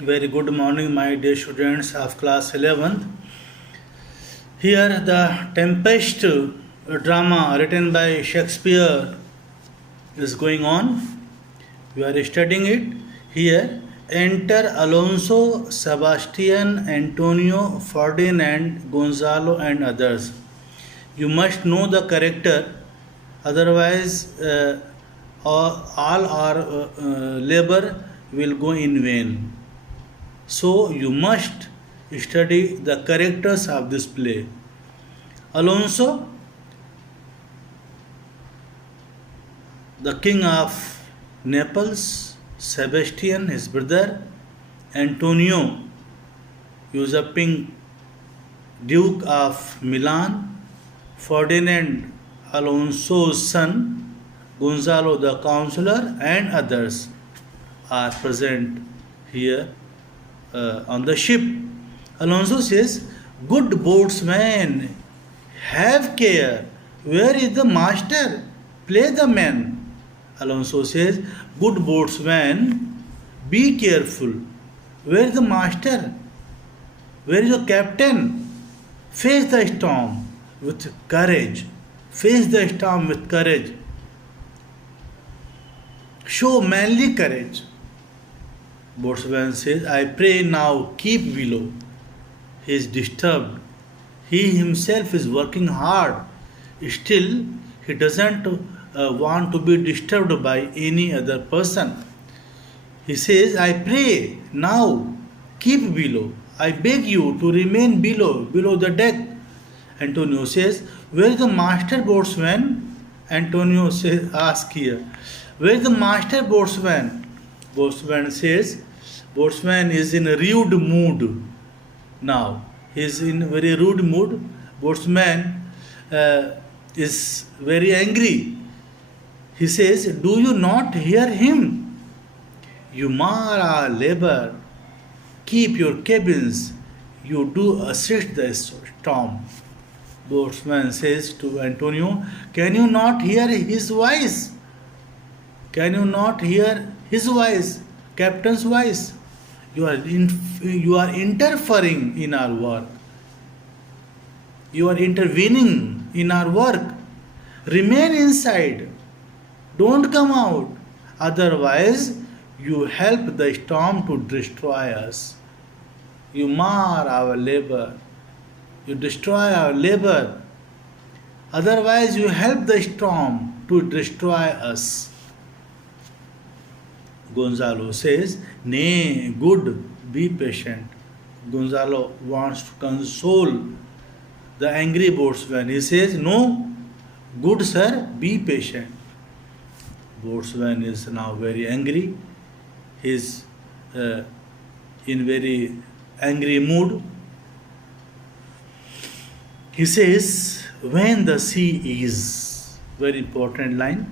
Very good morning, my dear students of class 11th. Here, the Tempest drama written by Shakespeare is going on. We are studying it. Here, enter Alonso, Sebastian, Antonio, Ferdinand, Gonzalo, and others. You must know the character, otherwise, all our labor will go in vain. So you must study the characters of this play. Alonso, the king of Naples, Sebastian, his brother, Antonio, usurping Duke of Milan, Ferdinand, Alonso's son, Gonzalo the counselor, and others are present here on the ship. Alonso says, "Good boatsman, have care. Where is the master? Play the man." Alonso says, "Good boatsman, be careful. Where is the master? Where is your captain? Face the storm with courage. Face the storm with courage. Show manly courage." Boatswain says, "I pray now, keep below." He is disturbed. He himself is working hard. Still, he doesn't want to be disturbed by any other person. He says, "I pray now, keep below. I beg you to remain below the deck." Antonio says, "Where is the master boatswain?" Antonio says, ask here, "Where is the master boatswain?" Boatswain says, "Boatswain is in a rude mood now. He is in a very rude mood. Boatswain is very angry." He says, "Do you not hear him? You mar our labor. Keep your cabins. You do assist the storm." Boatswain says to Antonio, "Can you not hear his voice? Can you not hear his voice, captain's voice? You are interfering in our work. You are intervening in our work. Remain inside. Don't come out. Otherwise, you help the storm to destroy us. You mar our labor. You destroy our labor. Otherwise, you help the storm to destroy us." Gonzalo says, "Nay, good, be patient." Gonzalo wants to console the angry boatswain. He says, "No, good sir, be patient." Boatswain is now very angry. He is in very angry mood. He says, "When the sea is," very important line,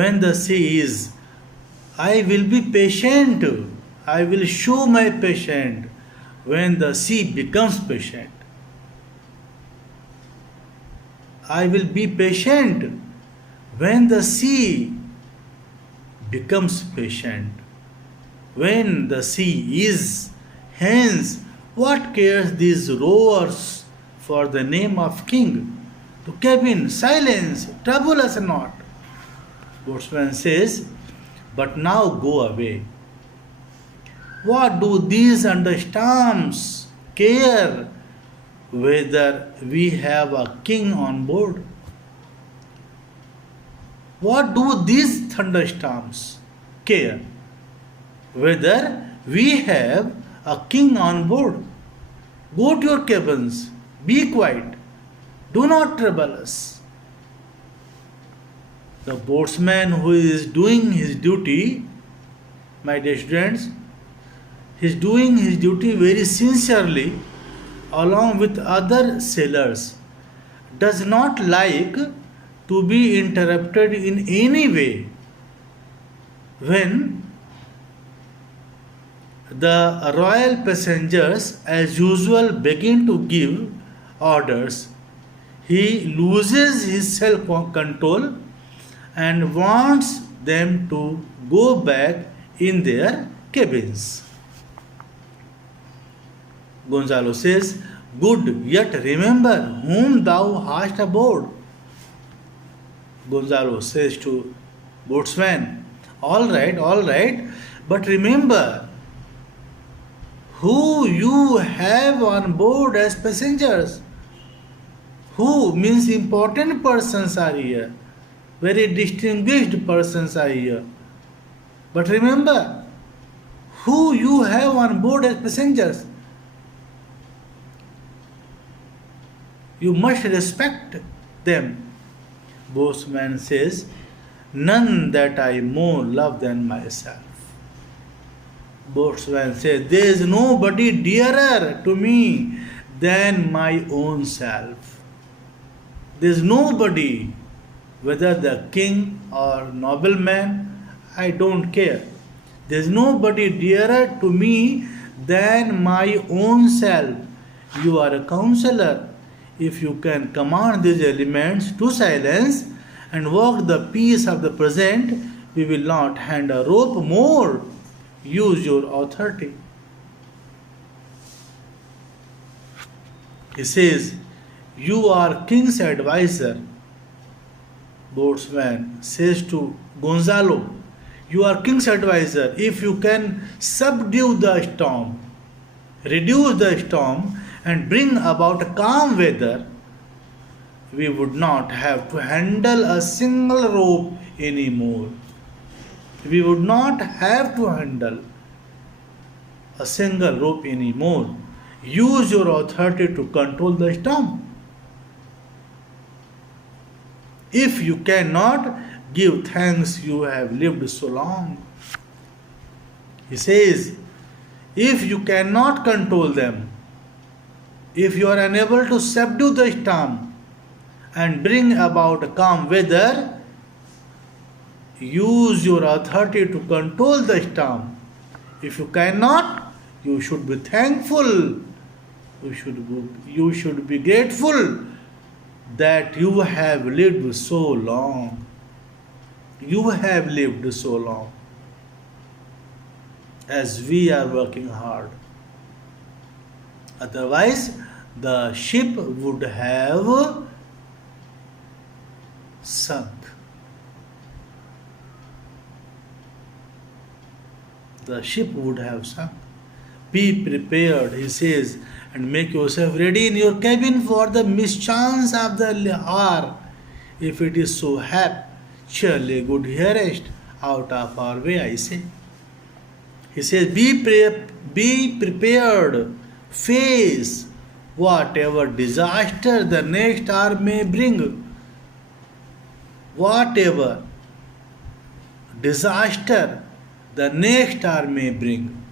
"when the sea is, I will be patient. I will show my patience when the sea becomes patient. I will be patient when the sea becomes patient. When the sea is, hence, what cares these rowers for the name of king? To cabin, silence, trouble us not." Boatswain says, "But now go away. What do these thunderstorms care whether we have a king on board? What do these thunderstorms care whether we have a king on board? Go to your cabins, be quiet, do not trouble us." The boatsman who is doing his duty, my dear students, he is doing his duty very sincerely along with other sailors, does not like to be interrupted in any way. When the royal passengers, as usual, begin to give orders, he loses his self control and wants them to go back in their cabins. Gonzalo says, good, yet remember whom thou hast aboard. Gonzalo says to boatswain, all right, but remember who you have on board as passengers. Who means important persons are here, very distinguished persons are here. But remember who you have on board as passengers. You must respect them. Boatswain says, none that I more love than myself. Boatswain says, there is nobody dearer to me than my own self. There is nobody, whether the king or nobleman, I don't care. There is nobody dearer to me than my own self. You are a counselor. If you can command these elements to silence and work the peace of the present, we will not hand a rope more. Use your authority. He says, you are king's advisor. Boatswain says to Gonzalo, you are king's advisor. If you can subdue the storm, reduce the storm, and bring about calm weather, we would not have to handle a single rope anymore. We would not have to handle a single rope anymore. Use your authority to control the storm. If you cannot, give thanks you have lived so long. He says, if you cannot control them, if you are unable to subdue the storm and bring about calm weather, use your authority to control the storm. If you cannot, you should be thankful. You should be grateful that you have lived so long. You have lived so long as we are working hard. Otherwise, the ship would have sunk. The ship would have sunk. Be prepared, he says, and make yourself ready in your cabin for the mischance of the hour. If it is so hap, surely good hearest out of our way, I say. He says, be prepared, face whatever disaster the next hour may bring. Whatever disaster the next hour may bring.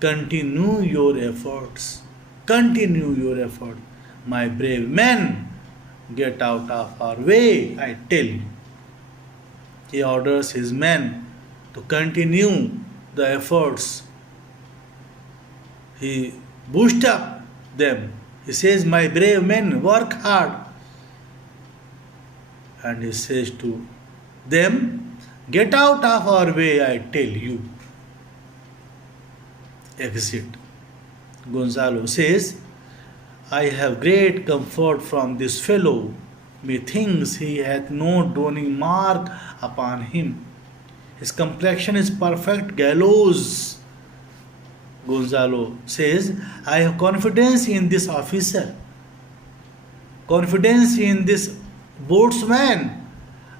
Continue your efforts. Continue your effort. My brave men, get out of our way, I tell you. He orders his men to continue the efforts. He boosts up them. He says, my brave men, work hard. And he says to them, get out of our way, I tell you. Exit. Gonzalo says, I have great comfort from this fellow. Methinks he hath no drowning mark upon him. His complexion is perfect gallows. Gonzalo says, I have confidence in this officer, confidence in this boatsman.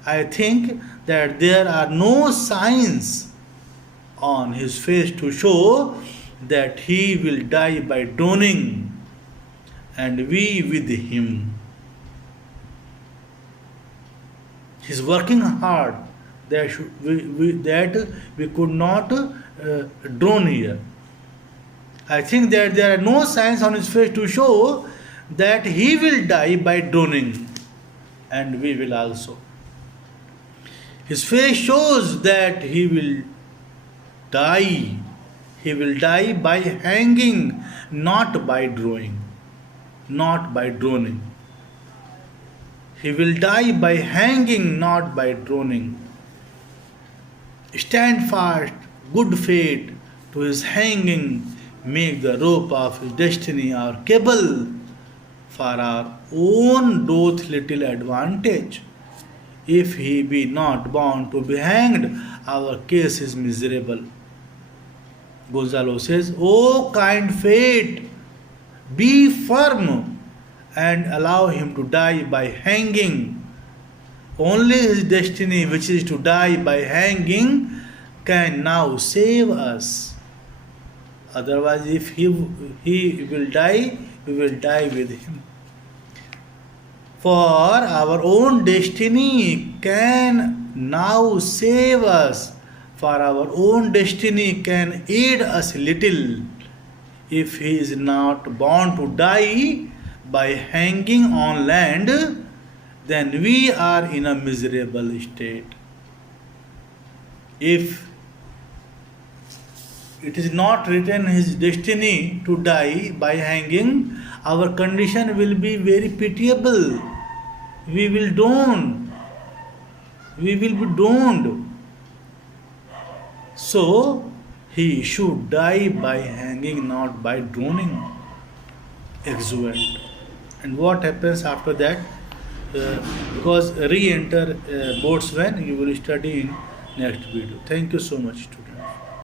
I think that there are no signs on his face to show that he will die by drowning, and we with him. He is working hard that we could not drown here. I think that there are no signs on his face to show that he will die by drowning, and we will also. His face shows that he will die. He will die by hanging, not by drowning. Not by drowning. He will die by hanging, not by drowning. Stand fast, good fate to his hanging, make the rope of his destiny our cable for our own doth little advantage. If he be not bound to be hanged, our case is miserable. Gonzalo says, O kind fate, be firm and allow him to die by hanging. Only his destiny, which is to die by hanging, can now save us. Otherwise, if he will die, we will die with him. For our own destiny can now save us, for our own destiny can aid us little. If he is not born to die by hanging on land, then we are in a miserable state. If it is not written his destiny to die by hanging, our condition will be very pitiable. We will drown. We will be drowned. So, he should die by hanging, not by drowning. Exuberant. And what happens after that? Because re-enter boatswain, you will study in next video. Thank you so much, students.